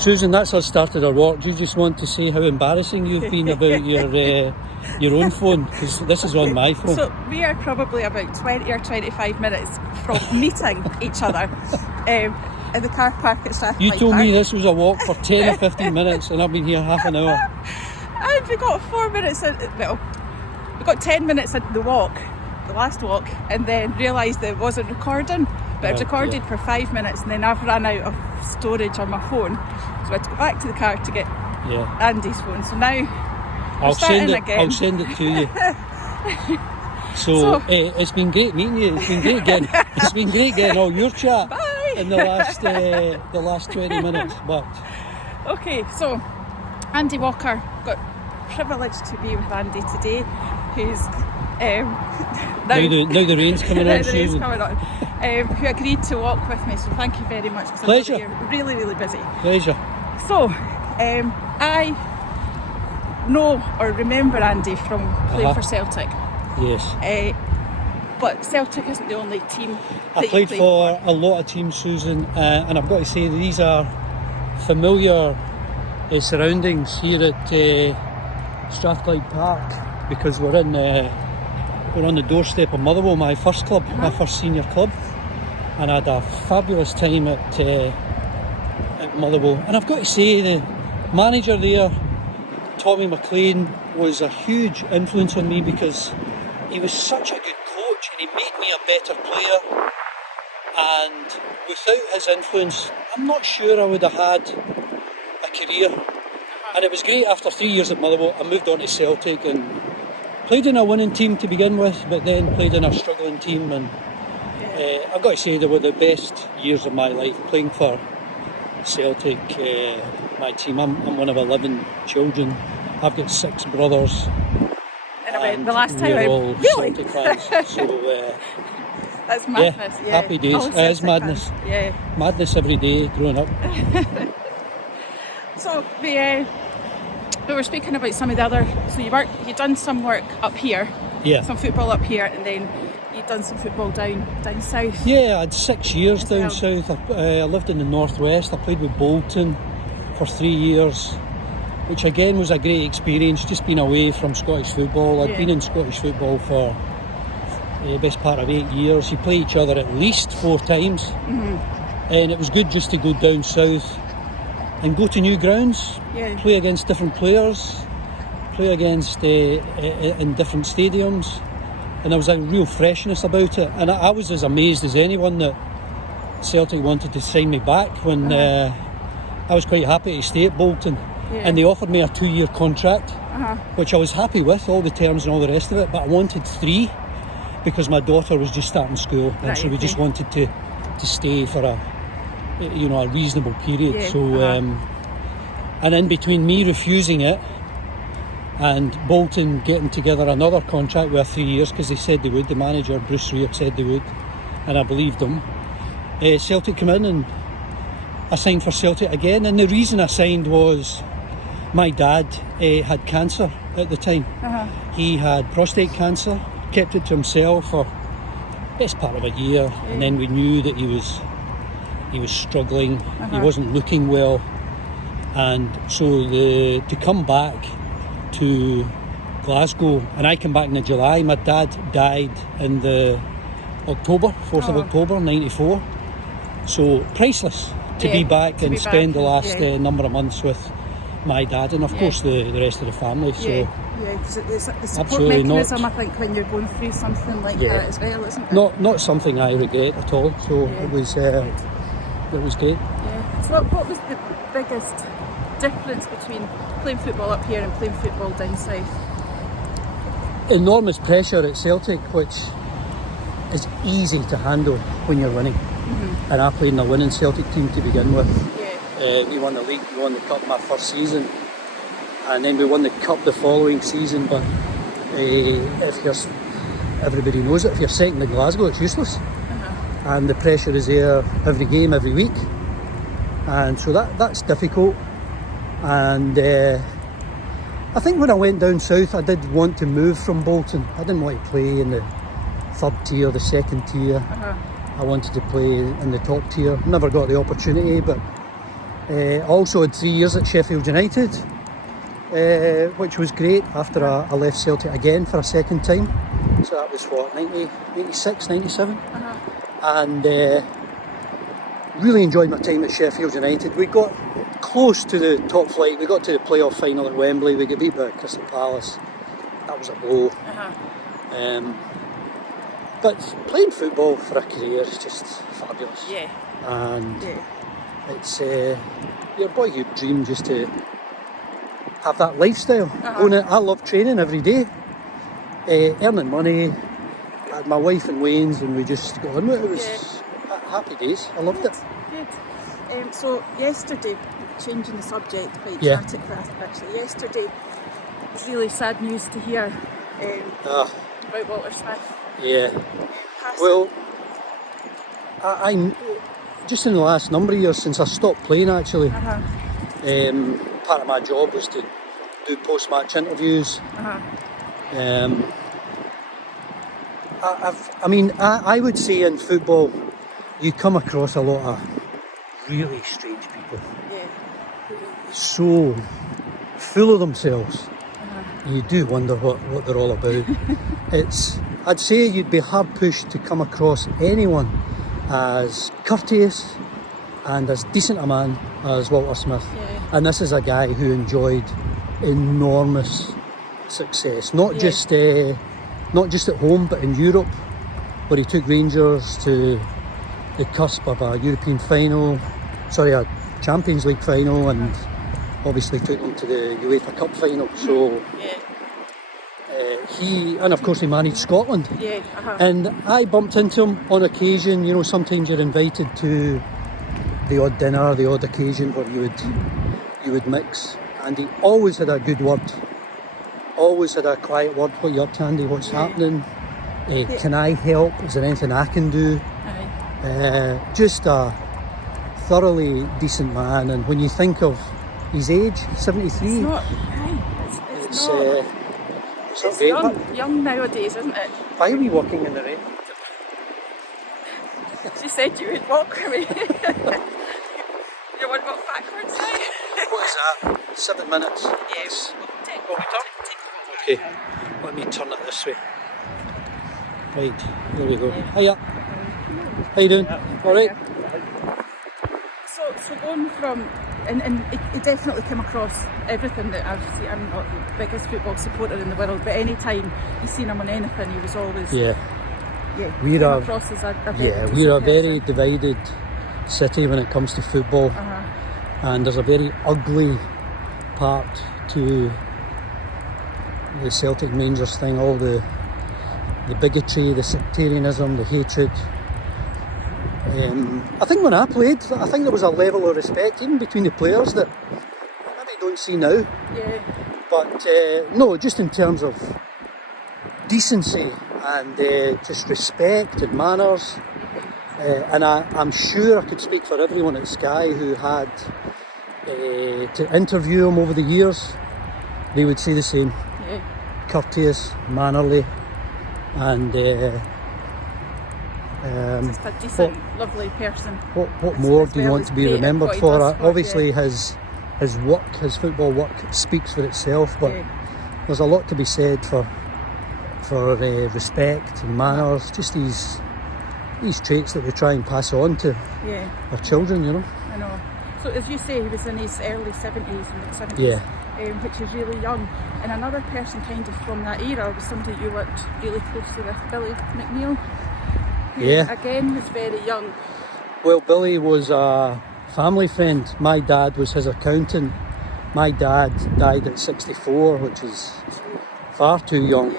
Susan, that's us started our walk. Do you just want to say how embarrassing you've been about your own phone? Because this is on my phone. So we are probably about 20 or 25 minutes from meeting each other in the car park at Strathclyde You told Park. me this was a walk for 10 or 15 minutes and I've been here half an hour. And we got 4 minutes in, well, we got 10 minutes into the walk, the last walk, and then realised that it wasn't recording. But it was recorded for 5 minutes, and then I've run out of storage on my phone, so I had to go back to the car to get Andy's phone. So now I'll starting send it. again. I'll send it to you. So it's been great meeting you. It's been great getting. It's been great getting all your chat in the last 20 minutes. But okay, so Andy Walker, got privileged to be with Andy today, who's now the rain's coming on. The rain's coming on. Who agreed to walk with me, so thank you very much. Pleasure. You're really, really busy. Pleasure. So, I know or remember Andy from playing for Celtic. Yes. But Celtic isn't the only team that I played you for a lot of teams, Susan, and I've got to say these are familiar surroundings here at Strathclyde Park, because we're on the doorstep of Motherwell, my first club, my first senior club, and I had a fabulous time at Motherwell. And I've got to say, the manager there, Tommy McLean, was a huge influence on me, because he was such a good coach and he made me a better player. And without his influence, I'm not sure I would have had a career. And it was great. After 3 years at Motherwell, I moved on to Celtic and played in a winning team to begin with, but then played in a struggling team, and I've got to say they were the best years of my life playing for Celtic, my team. I'm one of 11 children. I've got 6 brothers. And the last time we're all really? Celtic fans. So that's madness. Yeah, happy days. It is madness. Fans. Yeah. Madness every day growing up. So we were speaking about some of the other. So you'd done some work up here, some football up here, and then you'd done some football down south. Yeah, I had 6 years down south. I lived in the northwest. I played with Bolton for 3 years, which again was a great experience. Just being away from Scottish football. I'd been in Scottish football for the best part of 8 years. You play each other at least 4 times, and it was good just to go down south and go to new grounds, play against different players, play against in different stadiums, and there was a real freshness about it. And I was as amazed as anyone that Celtic wanted to sign me back when I was quite happy to stay at Bolton, and they offered me a 2-year contract, which I was happy with, all the terms and all the rest of it, but I wanted 3 because my daughter was just starting school, and so we just wanted to stay for a reasonable period. And in between me refusing it and Bolton getting together another contract with 3 years, because they said they would, the manager Bruce Rioch said they would, and I believed them, Celtic come in and I signed for Celtic again. And the reason I signed was my dad had cancer at the time. He had prostate cancer, kept it to himself for the best part of a year, and then we knew that he was struggling, he wasn't looking well, and so to come back to Glasgow, and I came back in July. My dad died in the 4th of October 94, so priceless to be back and spend the last number of months with my dad, and of course the rest of the family. So because it's the support mechanism, I think, when you're going through something like that as well, isn't it? Not something I regret at all. So it was great. Yeah. So what was the biggest difference between playing football up here and playing football down south? Enormous pressure at Celtic, which is easy to handle when you're winning. And I played in a winning Celtic team to begin with. We won the league, we won the cup my first season, and then we won the cup the following season. But everybody knows it, if you're second in Glasgow, it's useless. And the pressure is there every game, every week, and so that's difficult. And I think when I went down south, I did want to move from Bolton. I didn't want to play in the 3rd tier, the 2nd tier. I wanted to play in the top tier. Never got the opportunity, but Also had 3 years at Sheffield United, which was great after I left Celtic again for a second time. So that was what, 96, 97? And really enjoyed my time at Sheffield United. We got close to the top flight. We got to the playoff final at Wembley. We got beat by Crystal Palace. That was a blow. But playing football for a career is just fabulous. Yeah. And it's your boyhood dream just to have that lifestyle. I love training every day, earning money. I had my wife in Wayne's and we just got on with it. It was happy days. I loved it. Good. So yesterday, changing the subject quite dramatically actually, yesterday was really sad news to hear about Walter Smith. Yeah. Well, I just in the last number of years since I stopped playing actually, part of my job was to do post-match interviews. I would say in football you come across a lot of really strange people. So full of themselves. You do wonder what they're all about. I'd say you'd be hard pushed to come across anyone as courteous and as decent a man as Walter Smith. And this is a guy who enjoyed enormous success, not just at home but in Europe, where he took Rangers to the cusp of a a Champions League final, and obviously took them to the UEFA Cup final. So and of course he managed Scotland. And I bumped into him on occasion. You know, sometimes you're invited to the odd dinner, the odd occasion where you would mix, and he always had a good word, always had a quiet word. What you up to, Andy? What's happening? Can I help? Is there anything I can do? Just a thoroughly decent man. And when you think of his age, 73, it's young nowadays, isn't it? Why are we walking in the rain? She said you would walk with me. You would walk backwards now? What is that? 7 minutes? Yes. Okay, let me turn it this way. Right, there we go. Hiya. How you doing? Alright? So going from, and it definitely came across everything that I've seen. I'm not the biggest football supporter in the world, but any time you've seen him on anything, he was always across as we're a very divided city when it comes to football, and there's a very ugly part to the Celtic Rangers thing, all the bigotry, the sectarianism, the hatred. I think when I played, I think there was a level of respect even between the players that I maybe don't see now. But no, just in terms of decency and just respect and manners. And I'm sure I could speak for everyone at Sky who had to interview him over the years. They would say the same. Courteous, mannerly, and just a decent, lovely person. What more do you want to be remembered for? Obviously his work, his football work speaks for itself, but there's a lot to be said for respect and manners, just these traits that we try and pass on to our children, you know. I know. So as you say, he was in his early 70s, which is really young. And another person kind of from that era was somebody you worked really closely with, Billy McNeill, who again was very young. Well, Billy was a family friend. My dad was his accountant. My dad died at 64, which is far too young.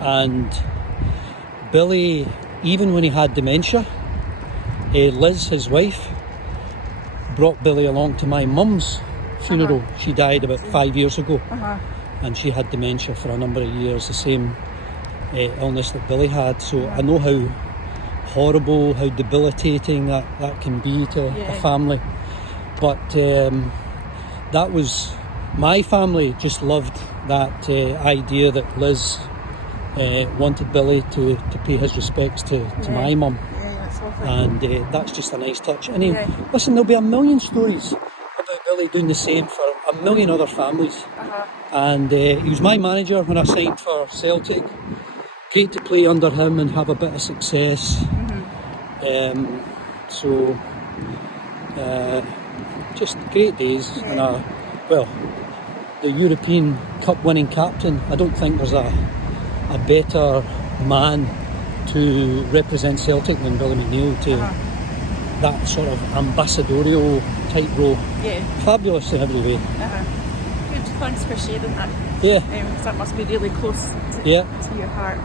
And Billy, even when he had dementia, Liz, his wife, brought Billy along to my mum's funeral. She died about 5 years ago, and she had dementia for a number of years, the same illness that Billy had. So I know how horrible, how debilitating that can be to a family. But that was, my family just loved that idea that Liz wanted Billy to pay his respects to my mum. Yeah, that's awful. lovely. And that's just a nice touch. And Yeah. listen, there'll be a million stories about Billy doing the same for a million other families. And he was my manager when I signed for Celtic. Great to play under him and have a bit of success. So just great days. Yeah. And the European Cup winning captain, I don't think there's a better man to represent Celtic than Billy McNeill, to that sort of ambassadorial type role. Yeah. Fabulous in every way. Good, thanks for sharing that. Yeah. 'Cause that must be really close to your heart.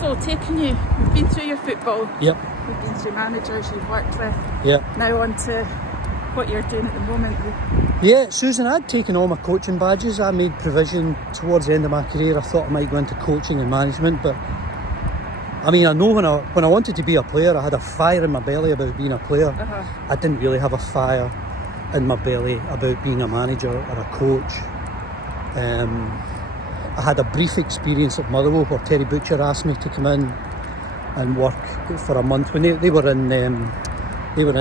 So taking you've been through your football, Yep. you've been through managers you've worked with, Yep. now on to what you're doing at the moment. Yeah, Susan, I'd taken all my coaching badges. I made provision towards the end of my career. I thought I might go into coaching and management, but I mean, I know when I wanted to be a player, I had a fire in my belly about being a player. I didn't really have a fire in my belly about being a manager or a coach. I had a brief experience at Motherwell where Terry Butcher asked me to come in and work for a month when they were in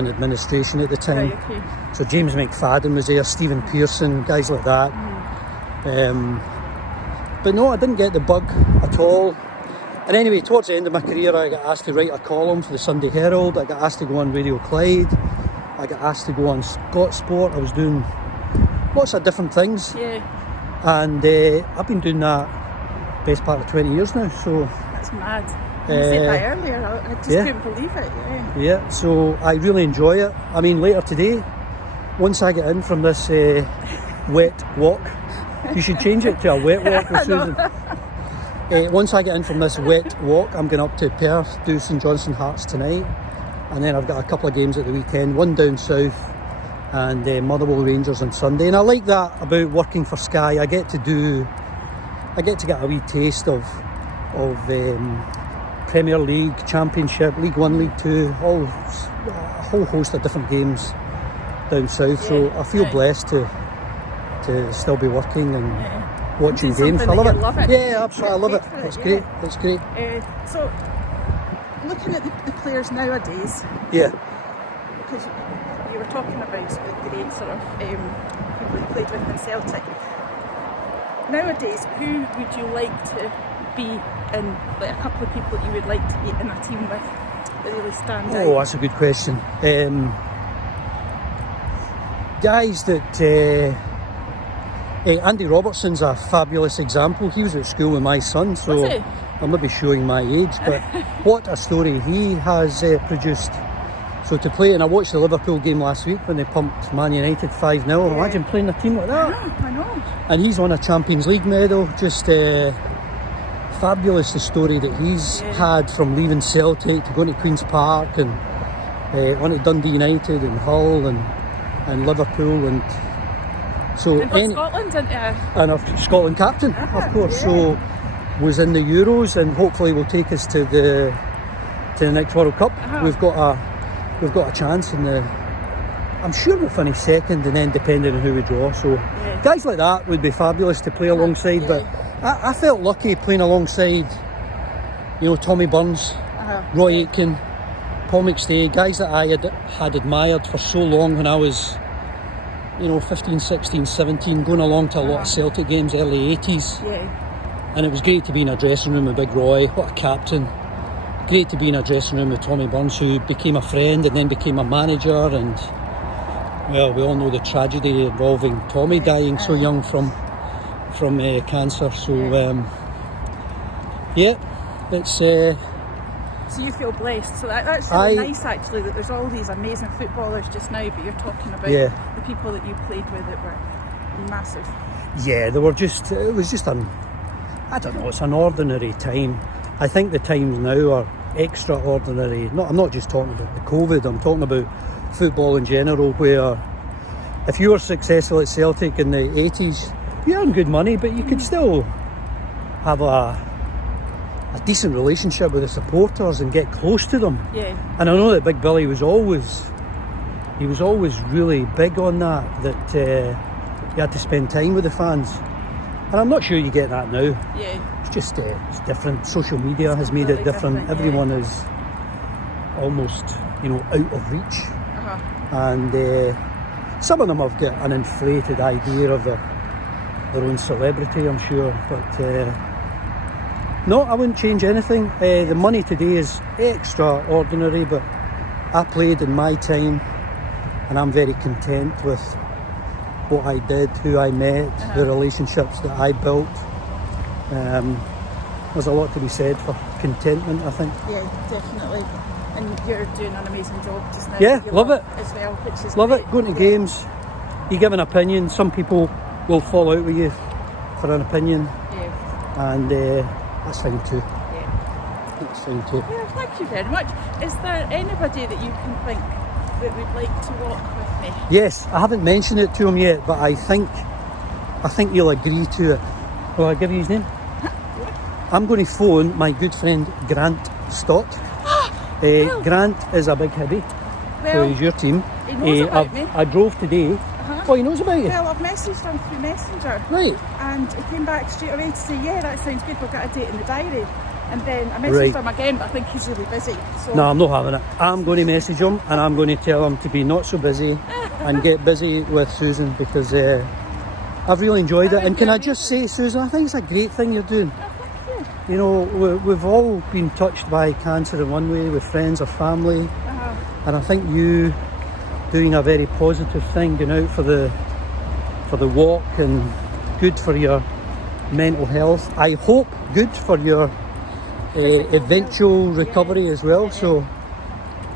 administration at the time. Right, okay. So James McFadden was there, Stephen Pearson, guys like that. But no, I didn't get the bug at all. And anyway, towards the end of my career, I got asked to write a column for the Sunday Herald. I got asked to go on Radio Clyde. I got asked to go on Scott Sport. I was doing lots of different things. Yeah, And I've been doing that best part of 20 years now. So that's mad. You said that earlier, I just couldn't believe it. yeah, so I really enjoy it. I mean, later today, once I get in from this wet walk, you should change it to a wet walk with Susan. Once I get in from this wet walk, I'm going up to Perth, do St Johnstone Hearts tonight, and then I've got a couple of games at the weekend, one down south and Motherwell Rangers on Sunday. And I like that about working for Sky. I get to get a wee taste of Premier League, Championship, League One, League Two, a whole host of different games down south. So I feel blessed to still be working and watching games. I love it. Yeah, absolutely, I love it. It's great. It's great. So, looking at the players nowadays, Yeah. because you were talking about the great sort of people you played with in Celtic. Nowadays, who would you like to be in, like a couple of people that you would like to be in a team with that really stand out? Oh, that's a good question. Guys that Andy Robertson's a fabulous example. He was at school with my son, so Was he? I'm maybe showing my age, but what a story he has produced. So to play, and I watched the Liverpool game last week when they pumped Man United 5-0. Imagine playing a team like that. I know. And he's won a Champions League medal. Just fabulous, the story that he's had from leaving Celtic to going to Queen's Park and on to Dundee United and Hull and Liverpool and so And Scotland, didn't you? and a Scotland captain, of course. So was in the Euros and hopefully will take us to the next World Cup. We've got a chance in the. I'm sure we'll finish second, and then depending on who we draw. So guys like that would be fabulous to play alongside. But I felt lucky playing alongside, Tommy Burns, Roy Aitken, Paul McStay, guys that I had admired for so long when I was, 15, 16, 17, going along to a lot of Celtic games, early 80s. Yeah. And it was great to be in a dressing room with Big Roy, what a captain. Great to be in a dressing room with Tommy Burns, who became a friend and then became a manager. And, well, we all know the tragedy involving Tommy dying so young from cancer. So, it's... So you feel blessed. So that's really nice, actually, that there's all these amazing footballers just now, but you're talking about the people that you played with that were massive. Yeah, they were just... It was just it's an ordinary time. I think the times now are extraordinary. I'm not just talking about the COVID, I'm talking about football in general, where if you were successful at Celtic in the 80s, you earned good money, but you could still have a decent relationship with the supporters and get close to them. Yeah. And I know that Big Billy was always really big on that you had to spend time with the fans. And I'm not sure you get that now. Yeah. It's just it's different. Social media has made it different. Everyone is almost, out of reach. Uh-huh. And some of them have got an inflated idea of their own celebrity, I'm sure. But no, I wouldn't change anything. The money today is extraordinary, but I played in my time, and I'm very content with what I did, who I met, the relationships that I built. There's a lot to be said for contentment, I think. Yeah, definitely. And you're doing an amazing job just now. Yeah, You love it. as well, which is Love great. it, going to games, you give an opinion, some people will fall out with you for an opinion, Yeah, and that's fine too. yeah. That's fine too. Yeah, thank you very much. Is there anybody that you can think that would like to walk with me? Yes, I haven't mentioned it to him yet, but I think he'll agree to it. Will I give you his name? I'm going to phone my good friend Grant Stott. Grant is a big hibbie, so Well, he's your team. he knows about me. I drove today. Oh, he knows about you? Well, I've messaged him through Messenger. Right. And he came back straight away to say, yeah, that sounds good, we'll get a date in the diary. And then I messaged Right. him again, but I think he's really busy. So No, I'm not having it. I'm going to message him and I'm going to tell him to be not so busy and get busy with Susan, because I've really enjoyed it. And can I just say, Susan, I think it's a great thing you're doing. You know, we've all been touched by cancer in one way, with friends or family. And I think you doing a very positive thing, going out for the walk, and good for your mental health. I hope good for your eventual recovery as well. So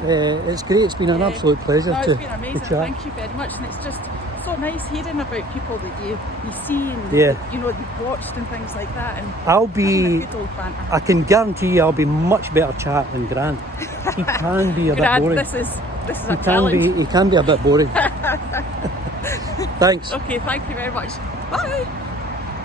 it's great. It's been an absolute pleasure No, to it's been amazing. chat. Thank you very much. And it's just so nice hearing about people that you see and Yeah. you've watched and things like that. And I'll having be. a good old banter. I can guarantee you, I'll be much better chat than Grant. He can be a bit Grant, boring. this is a He challenge. can be a bit boring. Thanks. Okay, thank you very much. Bye.